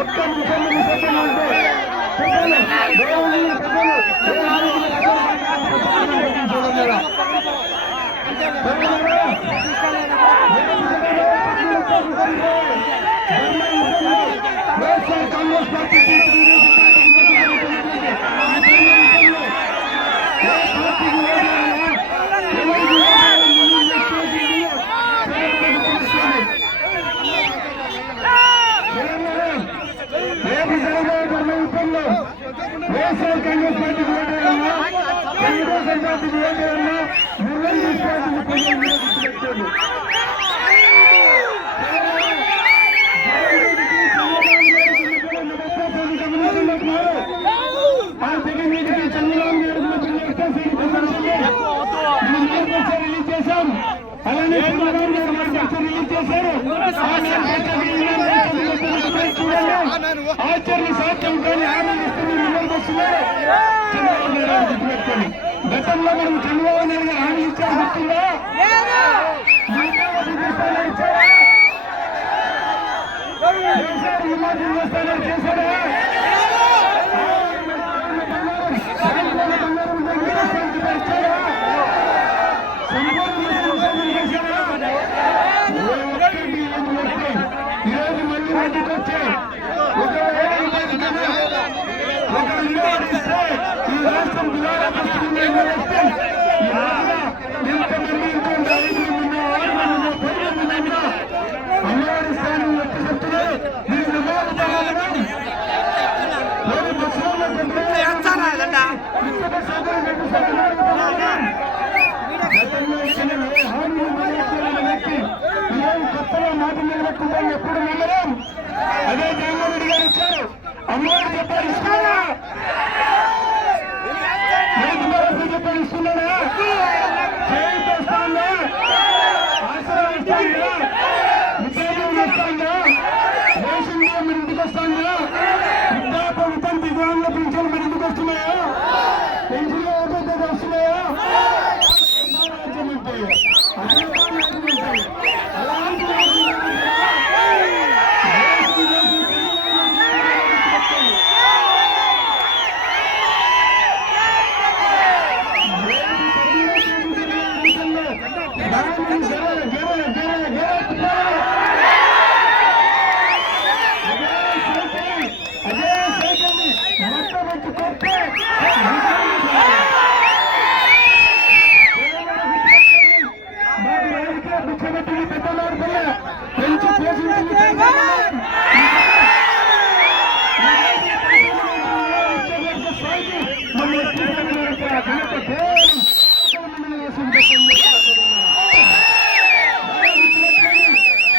ఒక్క నిమిషం ఉంటే కాంగ్రెస్ పార్టీ వైఎస్ఆర్ కాంగ్రెస్ పార్టీకి ఓటేయాలన్నా తెలుగుదేశం పార్టీకి ఓటేయాలన్నా నిర్ణయం తీసుకోవాల్సింది రిలీజ్ చేశాం. అలానే రిలీజ్ చేశారు. ఆచరణ సాధ్యం కానీ హామీలు ఇస్తుంది ముందరికి వస్తున్నారు. చంద్రబాబు నాయుడు గుర్తుపెట్టుకోండి. గతంలో మనం చంద్రబాబు నాయుడు గారు హామీ ఇచ్చారు గుర్తుందా? విమోచన చేస్తానని చేశారా? ఈరోజు మళ్ళీ ఇంటికి వచ్చాయి. ఈ రాష్ట్రం అమ్మవారి స్థానం ఎట్టి చెప్తున్నారు. మీరు గతంలో ఇచ్చిన హామీ వ్యక్తి ఈరోజు కొత్తగా మాట నిలబెట్టుకుంటాం. ఎప్పుడు నిలడం అదే జగన్మోహన్ రెడ్డి గారు ఇచ్చారు. అమ్మవారు చెప్పారు ఇస్తున్నారా? చెప్పారు ఇస్తున్నారా? చేయితో వస్తాందా? ఆసరా వస్తాందా? ఉద్యోగం వస్తాందా? దేశంలో మీరు ఇంటికి వస్తాందా? వృద్ధాప్యం దివ్యాంగుల పింఛన్లు మీరు ఇంటికి వస్తున్నాయా? పెన్షన్లు ఏదైతే వస్తున్నాయా? రాజ్యం ఉంటాయి అలాంటి పెంచి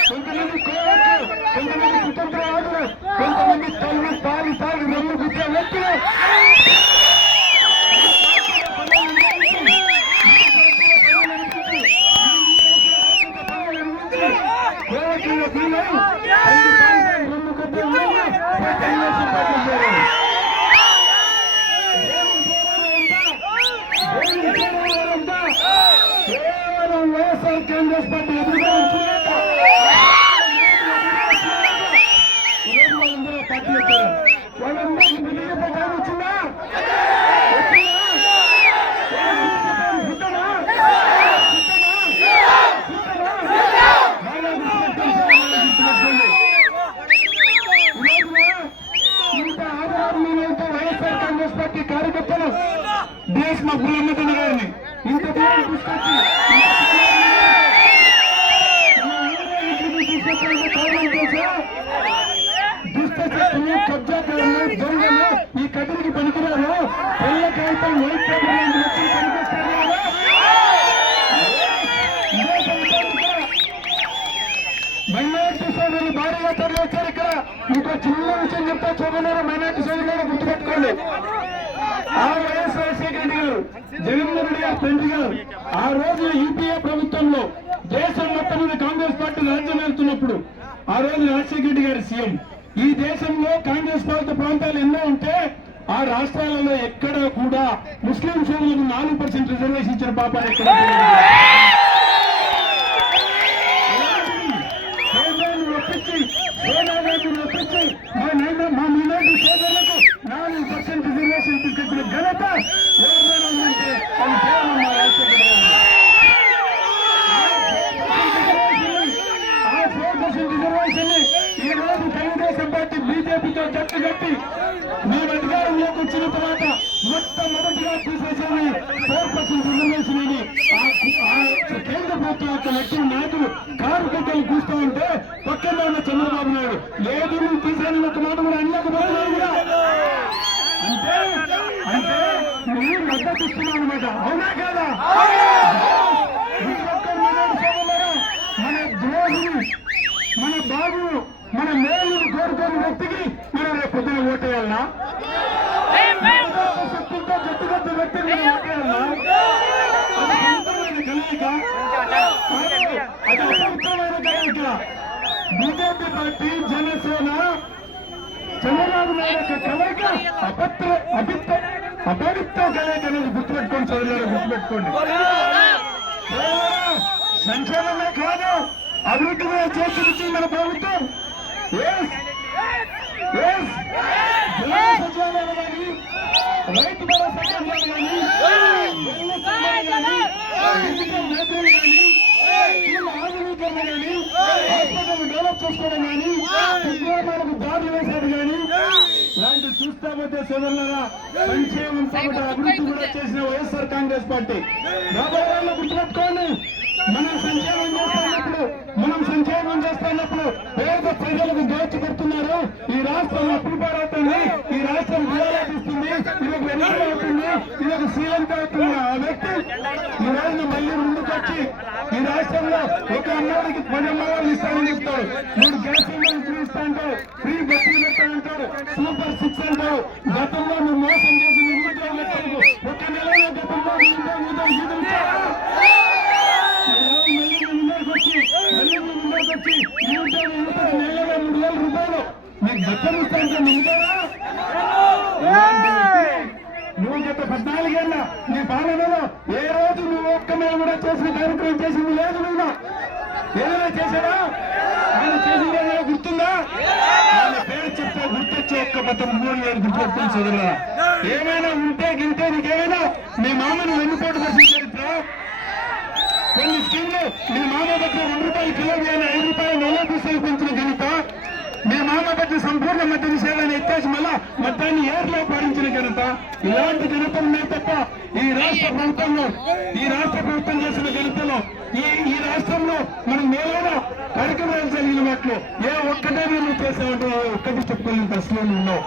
కొంతమంది కోవట్లు, కొంతమంది కుతంత్రవాదులు, కొంతమంది తల్లి తాగి తాగి నమ్ము గుచ్చే వ్యక్తులు కోవట్లలో ఫీలై నమ్ము కేవలం వైఎస్ఆర్ కాంగ్రెస్ పార్టీ ఎదురుగా పార్టీ వచ్చారు. వాళ్ళందరికీ విలీనపడ్డా వచ్చిందా? ఇంత ఆదరణీయంతో వైఎస్ఆర్ కాంగ్రెస్ పార్టీ కార్యకర్తలు దేశ్ మహబూబ్ గారిని ఇంత దూరం తీసుకొచ్చి దుష్టశక్తులు, కబ్జాకారులు, దొంగలు ఈ కదిరికి పనికిరారు. తెల్ల కాగితం వైట్ పేపర్ మైనార్టీ సోదరులు భారీగా తరలివచ్చారు. ఇక్కడ ఇంకో చిన్న విషయం చెప్తా చూడలేరు. మైనార్టీ సోదరులు గుర్తుపెట్టుకోండి. ఆ వైఎస్ రాజశేఖర రెడ్డి గారు, జగన్మోహన్ రెడ్డి గారు తండ్రి గారు ఆ రోజు యూపీఏ ప్రభుత్వంలో దేశం మొత్తం మీద కాంగ్రెస్ పార్టీ రాజ్యం వెళ్తున్నప్పుడు ఆ రోజు రాజశేఖర రెడ్డి గారి సీఎం. ఈ దేశంలో కాంగ్రెస్ పాలిత ప్రాంతాలు ఎన్నో ఉంటే ఆ రాష్ట్రాలలో ఎక్కడ కూడా ముస్లిం సోదరులకు 4% రిజర్వేషన్ ఇచ్చిన పాపాలు ఎక్కడ ఒప్పించి సోనియా గాంధీని ఒప్పించి మా యొక్క వ్యక్తులు నాయకులు కారు కట్టలు కూస్తూ ఉంటే పక్కన ఉన్న చంద్రబాబు నాయుడు లేదు నువ్వు తీసానని ఒక మాట కూడా అనలేకపోతున్నాడు కూడా. అంటే అంటే నువ్వు మద్దతు ఇస్తున్నావు అనమాట. అవునా కాదా? మన ద్రోహిని, మన బాబు, మన మేలును కోరుకోని వ్యక్తికి మనం రేపు పొద్దున ఓటేయాలనా? శక్తులతో గట్టిగట్టు వ్యక్తిని ఓటేయాలనా? అది సొంతమైన కలయిక, అది అసంతమైన కలయిక. బీజేపీ పార్టీ, జనసేన, చంద్రబాబు నాయుడు యొక్క కలయిక అపవిత్ర కలయిక అనేది గుర్తుపెట్టుకోండి చదువులారా, గుర్తుపెట్టుకోండి. సంక్షేమమే కాదు అభివృద్ధి మీద చేసి మన ప్రభుత్వం సచివాలయాలు కానీ, రైతు భరోసా కేంద్రాలు కానీ, డిజిటల్ లైబ్రరీ కానీ, స్కూల్ ఆధునీకరణ కానీ, హాస్పిటల్ డెవలప్ చేసుకోవడం కానీ, ఉద్యోగాలకు దాడులు వేసేది కానీ, ఇలాంటి చూస్తా పోతే సోదరులారా సంక్షేమం పాటు అభివృద్ధి కూడా చేసిన వైఎస్ఆర్ కాంగ్రెస్ పార్టీ. రాబోయే వాళ్ళు గుర్తుపెట్టుకోండి, మనం సంక్షేమం చేస్తున్నప్పుడు పేద ప్రజలకు దోచి పెడుతున్నారు. ఈ రాష్ట్రం అప్పులు పారవుతుంది, ఈ రాష్ట్రం దివాళిస్తుంది, ఇది ఒక వెనుక అవుతుంది, ఇది ఒక శ్రీలంక అవుతుంది. ఆ వ్యక్తి ఈ రోజున మళ్ళీ ముందుకొచ్చి ఈ రాష్ట్రంలో ఒక అమ్మవారికి 10 అమ్మవాళ్ళు ఇస్తామని చెప్తాడు, 3 గ్యాస్ సిలిండర్లు ఫ్రీ ఇస్తా అంటారు, ఫ్రీ బస్సులు పెడతానంటారు, సూపర్ 6 అంటారు. గతంలో నువ్వు మోసం చేసి నిరుద్యోగులకు ఒక నెలలో గతంలో నెలలో 3,000 రూపాయలు నీకు దక్కలు ఇస్తాంటే నువ్వు గత 14 ఏళ్ళ నీ పాలనలో ఏ రోజు నువ్వు ఒక్క మీద కూడా చేసిన కార్యక్రమం చేసింది లేదు. నువ్వు ఏదైనా చేశాడా? ఆయన చేసింది ఏదైనా గుర్తుందా? ఆయన పేరు చెప్తే గుర్తొచ్చే ఒక్క 3 వేలు గుర్తుపెట్టుకుని చదువులా. ఏమైనా ఉంటే గింటే నీకేమైనా మీ మామని వెన్నుపోటు పరిస్థితి చరిత్ర. కొన్ని స్కీమ్లు మీ మామ దగ్గర 2 రూపాయలు కిలో అయినా 5 రూపాయలు నెల తీసుకొని పెంచిన ఘనత, మీ మామ దగ్గర సంపూర్ణ మద్య నిషేధాన్ని ఎత్తేసి మళ్ళా మద్యాన్ని ఏర్లో పాలించిన ఘనత. ఇలాంటి ఘనతలనే తప్ప ఈ రాష్ట్ర ప్రభుత్వం చేసిన ఘనతలో ఈ రాష్ట్రంలో మనం మేలైన కార్యక్రమాలు జరిగిన వాటిలో ఏ ఒక్కటే మీరు చేసామంటే ఒక్కటి చెప్పుకోలేని పరిస్థితులు ఉన్నావు.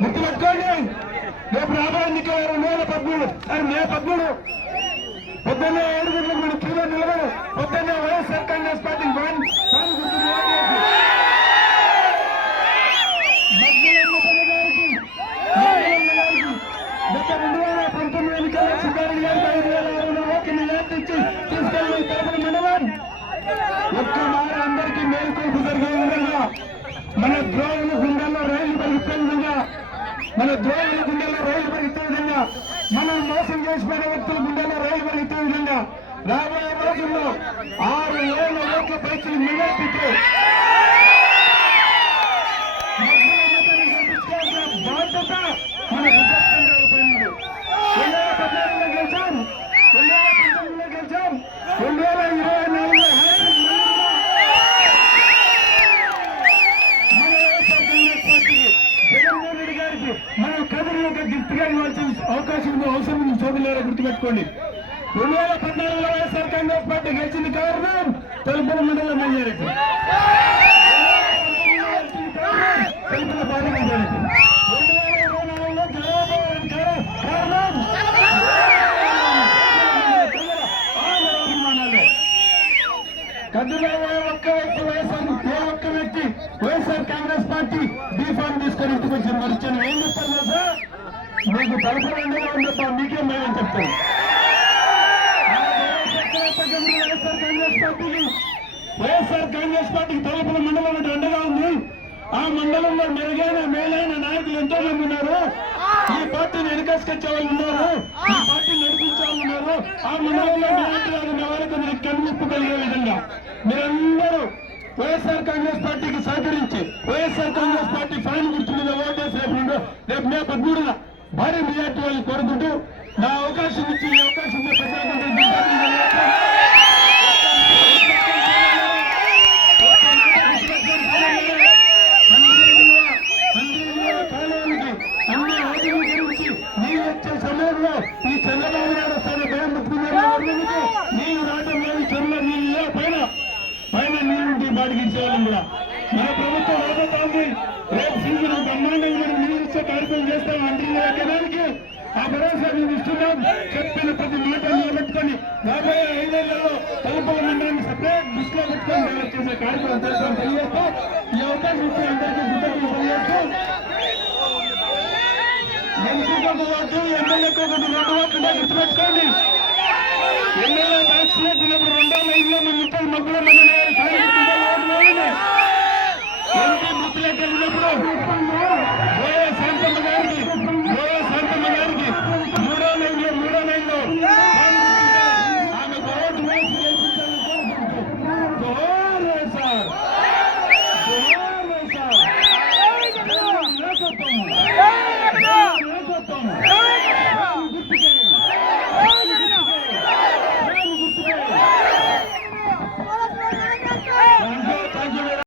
గుర్తుపెట్టుకోండి, రేపు రాబోయే ఎన్నికలు 2013 మే 13 పొద్దున్నే 7 గంటలకు మన క్యూలో నిలబడు. పొద్దున్నే వైఎస్ఆర్ కాంగ్రెస్ పార్టీ గత 2019 ఎన్నికల్లో సిద్ధారెడ్డి గారికి 5,600 ఓట్లు నిలబెట్టించి తీసుకెళ్లి తరపున మండలం ఒక్క మాట అందరికీ మేల్కొల్పు జరిగే విధంగా, మన ద్రోహుల గుండెల్లో రైలు పరిగెత్తే విధంగా, మనం మోసం చేసిపోయిన వ్యక్తుల గుండెల్లో రైలు పరిగెత్తే విధంగా రాబోయే రోజుల్లో 6,000 ఓట్ల పైకి మెజార్టీతో బాధ్యత మన విపక్షంలో పోయింది. 2014లో గెలిచాం, 2019లో గెలిచాం, 2024లో మన వైఎస్ఆర్ కాంగ్రెస్ పార్టీకి జగన్మోహన్ రెడ్డి గారికి మనం కదిరి ఒక గిఫ్ట్ గా ఇవ్వాల్సిన అవకాశం ఉంది, అవసరం ఉంది. సోదరులారా గుర్తుపెట్టుకోండి, 2014లో వైఎస్ఆర్ కాంగ్రెస్ పార్టీ గెలిచింది కారణం తలుపుల మండలం మెజారిటీ, తలుపుల భారీ మెజారిటీ. 2024లో గెలవబోయే కారణం కదిలో ఒక్క వ్యక్తి వైఎస్ఆర్ కాంగ్రెస్ పార్టీ బీఫామ్ తీసుకొని ఇంటికి వచ్చి మరిచాను. ఏం చెప్తాను సార్, మీకు తలుపు రెండుగా ఉండప్ప మీకే మేమని చెప్తాను. వైఎస్ఆర్ కాంగ్రెస్ పార్టీకి తలుపుల మండలం అండగా ఉంది. ఆ మండలంలో మెరుగైన మేలైన నాయకులు ఎంతో మంది ఉన్నారు. ఈ పార్టీని వెనకేసుకొచ్చే వాళ్ళు ఉన్నారు, ఈ పార్టీని నడిపించే వాళ్ళు ఉన్నారు. ఆ మండలంలో ఉన్న వాళ్ళకి మీరు కనువిప్పు కలిగే విధంగా మీరందరూ వైఎస్ఆర్ కాంగ్రెస్ పార్టీకి సహకరించి వైఎస్ఆర్ కాంగ్రెస్ పార్టీ ఫైన్ గుర్తు మీద ఓటేసి రేపు మే 13న భారీ మెజార్టీ వాళ్ళని కోరుకుంటూ నా అవకాశం ఇచ్చి ఈ అవకాశం సమయంలో ఈ చంద్రబాబు నాయుడు స్థానం భయం ముట్టుకున్నారు. నీళ్లు రావడం లేదు, చెరువులో నీళ్ళు బాటికి ఇచ్చేవాళ్ళం కూడా. మన ప్రభుత్వం రాబోతా ఉంది. రేపు సీజన్ బ్రహ్మాండంగా మనం నీళ్ళు ఇచ్చే కార్యక్రమం చేస్తాం. అందరినీ ఎక్కడానికి ఆ భరోసా మేము ఇస్తున్నాం. చెప్పిన ప్రతి మాట నిలబెట్టుకొని రాబోయే 5 ఏళ్లలో తలుపుల మండలాన్ని సపరేట్ దృష్టిలో పెట్టుకొని డెవలప్ చేసే కార్యక్రమం చేస్తాం. తెలియజేస్తూ ఈ అవకాశం ఇచ్చి అందరికీ కృతజ్ఞతలు తెలియజేస్తూ ఎంపీకి 1 ఓటు, ఎమ్మెల్యేకి 2 ఓట్లు గుర్తుపెట్టుకోండి. ఎమ్మెల్యే వ్యాక్సినేట్ ఉన్నప్పుడు 2 లైన్లో మన ముప్పై మగ్గులో